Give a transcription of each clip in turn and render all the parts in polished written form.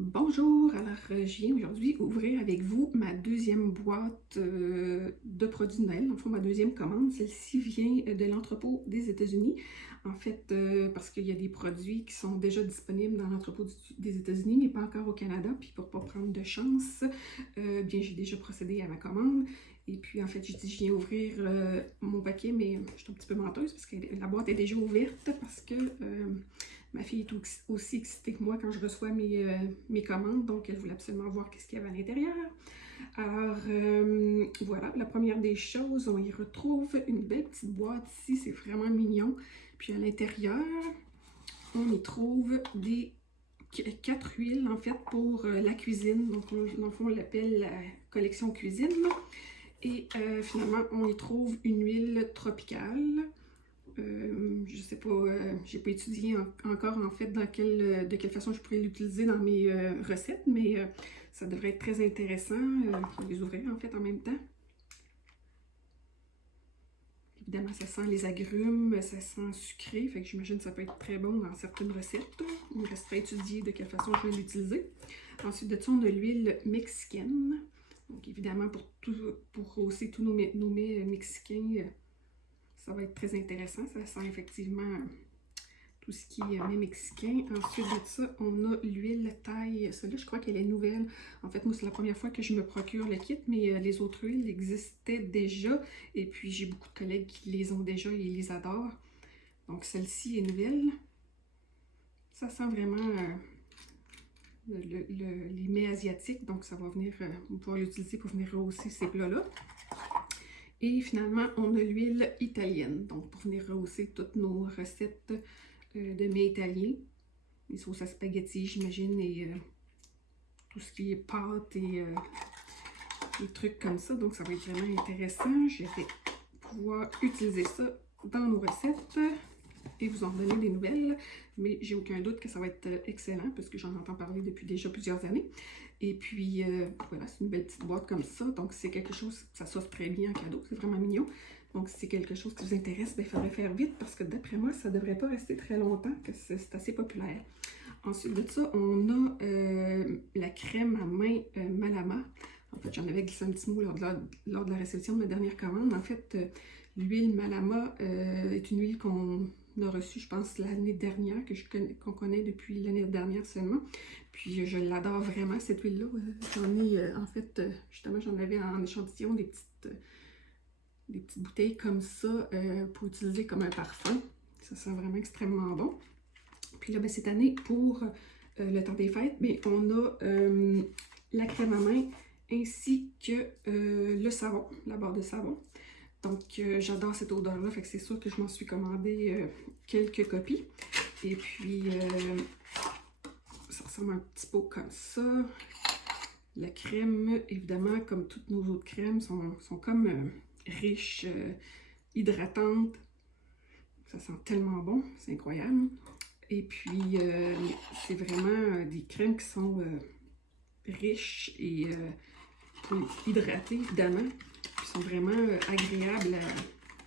Bonjour, alors je viens aujourd'hui ouvrir avec vous ma deuxième boîte de produits de Noël, dans le fond ma deuxième commande. Celle-ci vient de l'entrepôt des États-Unis, en fait parce qu'il y a des produits qui sont déjà disponibles dans l'entrepôt des États-Unis, mais pas encore au Canada, puis pour ne pas prendre de chance, bien j'ai déjà procédé à ma commande. Et puis en fait, je dis je viens ouvrir mon paquet, mais je suis un petit peu menteuse parce que la boîte est déjà ouverte parce que ma fille est aussi excitée que moi quand je reçois mes commandes, donc elle voulait absolument voir qu'est-ce qu'il y avait à l'intérieur. Alors voilà, la première des choses, on y retrouve une belle petite boîte ici, c'est vraiment mignon. Puis à l'intérieur, on y trouve des 4 huiles en fait pour la cuisine, donc dans le fond on l'appelle la collection cuisine. Et finalement, on y trouve une huile tropicale. Je sais pas, j'ai pas étudié encore en fait de quelle façon je pourrais l'utiliser dans mes recettes, mais ça devrait être très intéressant. Je vais les ouvrir en fait en même temps. Évidemment, ça sent les agrumes, ça sent sucré, fait que j'imagine que ça peut être très bon dans certaines recettes. Il me resterait à étudier de quelle façon je vais l'utiliser. Ensuite de ça, on a l'huile mexicaine. Donc évidemment, pour hausser tous nos mets mexicains, ça va être très intéressant. Ça sent effectivement tout ce qui est mets mexicain. Ensuite de ça, on a l'huile thaï. Celle-là, je crois qu'elle est nouvelle. En fait, moi, c'est la première fois que je me procure le kit, mais les autres huiles existaient déjà. Et puis, j'ai beaucoup de collègues qui les ont déjà et les adorent. Donc, celle-ci est nouvelle. Ça sent vraiment les mets asiatiques. Donc, ça va venir, on va pouvoir l'utiliser pour venir rehausser ces plats-là. Et finalement, on a l'huile italienne, donc pour venir rehausser toutes nos recettes de mets italiens. Les sauces à spaghetti, j'imagine, et tout ce qui est pâtes et des trucs comme ça. Donc, ça va être vraiment intéressant. Je vais pouvoir utiliser ça dans nos recettes et vous en donner des nouvelles. Mais j'ai aucun doute que ça va être excellent parce que j'en entends parler depuis déjà plusieurs années. Et puis, voilà, c'est une belle petite boîte comme ça. Donc, c'est quelque chose, ça s'offre très bien en cadeau. C'est vraiment mignon. Donc, si c'est quelque chose qui vous intéresse, il faudrait faire vite parce que d'après moi, ça ne devrait pas rester très longtemps, que c'est assez populaire. Ensuite de ça, on a la crème à main Malama. En fait, j'en avais glissé un petit mot lors de la réception de ma dernière commande. En fait, l'huile Malama est une huile qu'on a reçue, je pense, l'année dernière, qu'on connaît depuis l'année dernière seulement. Puis je l'adore vraiment, cette huile-là. J'en ai, en fait, justement, j'en avais en échantillon des petites bouteilles comme ça pour utiliser comme un parfum. Ça sent vraiment extrêmement bon. Puis là, ben, cette année, pour le temps des fêtes, ben, on a la crème à main ainsi que le savon, la barre de savon. Donc, j'adore cette odeur-là, fait que c'est sûr que je m'en suis commandé quelques copies. Et puis, ça ressemble un petit peu comme ça. La crème, évidemment, comme toutes nos autres crèmes, sont comme riches, hydratantes. Ça sent tellement bon, c'est incroyable. Et puis, c'est vraiment des crèmes qui sont riches et hydratées, évidemment. Qui sont vraiment agréables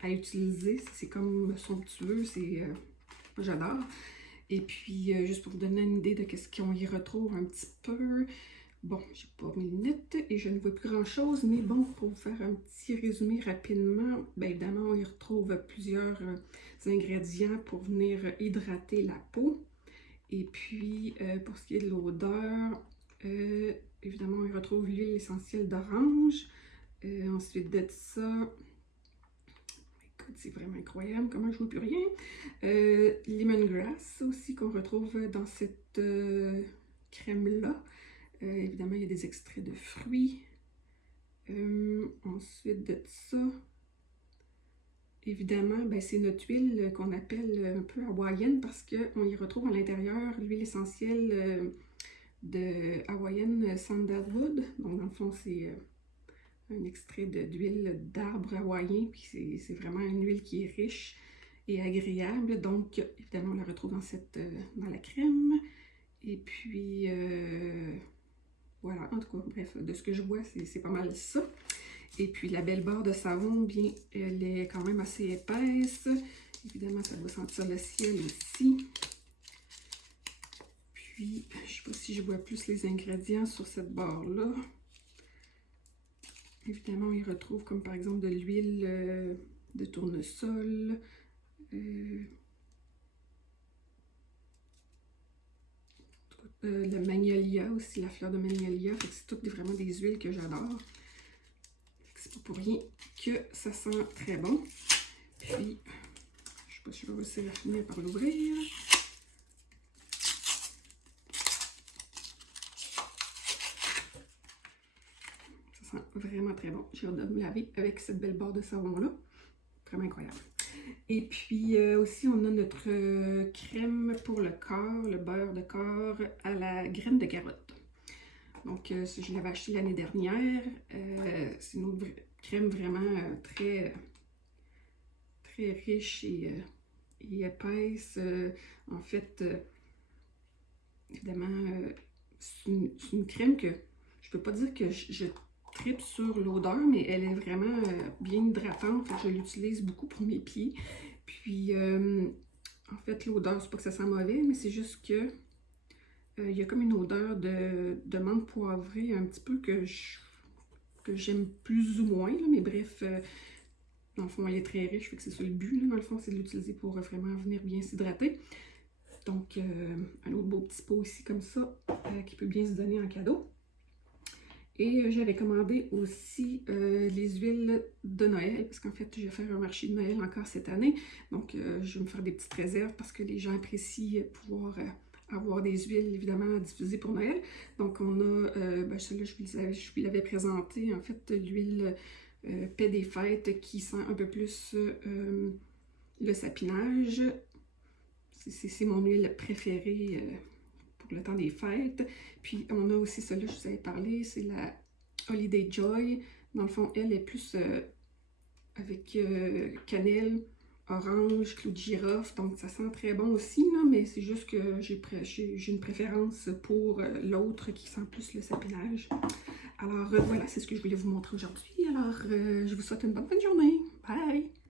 à utiliser. C'est comme somptueux, j'adore. Et puis, juste pour vous donner une idée de ce qu'on y retrouve un petit peu. Bon, j'ai pas mes lunettes et je ne vois plus grand-chose, mais bon, pour vous faire un petit résumé rapidement, bien évidemment, on y retrouve plusieurs ingrédients pour venir hydrater la peau. Et puis, pour ce qui est de l'odeur, évidemment, on y retrouve l'huile essentielle d'orange. Ensuite de ça, écoute, c'est vraiment incroyable, comment je ne vois plus rien. Lemongrass aussi qu'on retrouve dans cette crème-là. Évidemment, il y a des extraits de fruits. Ensuite de ça, évidemment, ben, c'est notre huile qu'on appelle un peu hawaïenne parce qu'on y retrouve à l'intérieur l'huile essentielle de Hawaiian Sandalwood. Donc, dans le fond, c'est un extrait d'huile d'arbre hawaïen. Puis, c'est vraiment une huile qui est riche et agréable. Donc, évidemment, on la retrouve dans la crème. Et puis, voilà, en tout cas, bref, de ce que je vois, c'est pas mal ça. Et puis la belle barre de savon, bien, elle est quand même assez épaisse. Évidemment, ça doit sentir le ciel ici. Puis, je ne sais pas si je vois plus les ingrédients sur cette barre-là. Évidemment, on y retrouve comme par exemple de l'huile de tournesol, le magnolia aussi, la fleur de magnolia. C'est toutes vraiment des huiles que j'adore. C'est pas pour rien que ça sent très bon. Puis, je sais pas si je vais réussir à finir par l'ouvrir. Ça sent vraiment très bon. J'ai hâte de me laver avec cette belle barre de savon-là. Vraiment incroyable. Et puis aussi, on a notre crème pour le corps, le beurre de corps à la graine de carotte. Donc, je l'avais acheté l'année dernière. C'est une autre crème vraiment très riche et épaisse. En fait, évidemment, c'est une crème que je peux pas dire que je tripe sur l'odeur, mais elle est vraiment bien hydratante. Fait que je l'utilise beaucoup pour mes pieds. Puis, en fait, l'odeur, c'est pas que ça sent mauvais, mais c'est juste que il y a comme une odeur de menthe poivrée un petit peu que j'aime plus ou moins, là, mais bref, dans le fond, elle est très riche, fait que c'est ça le but, là, dans le fond, c'est de l'utiliser pour vraiment venir bien s'hydrater. Donc, un autre beau petit pot ici, comme ça, qui peut bien se donner en cadeau. Et j'avais commandé aussi les huiles de Noël, parce qu'en fait, je vais faire un marché de Noël encore cette année. Donc, je vais me faire des petites réserves parce que les gens apprécient pouvoir avoir des huiles, évidemment, à diffuser pour Noël. Donc, on a, celle-là, je vous l'avais présenté, en fait, l'huile paix des fêtes qui sent un peu plus le sapinage. C'est mon huile préférée pour le temps des fêtes. Puis, on a aussi celle-là, je vous avais parlé, c'est la Holiday Joy. Dans le fond, elle est plus avec cannelle, orange, clou de girofle, donc ça sent très bon aussi, là, mais c'est juste que j'ai une préférence pour l'autre qui sent plus le sapinage. Alors voilà, c'est ce que je voulais vous montrer aujourd'hui. Alors, je vous souhaite une bonne fin de journée. Bye!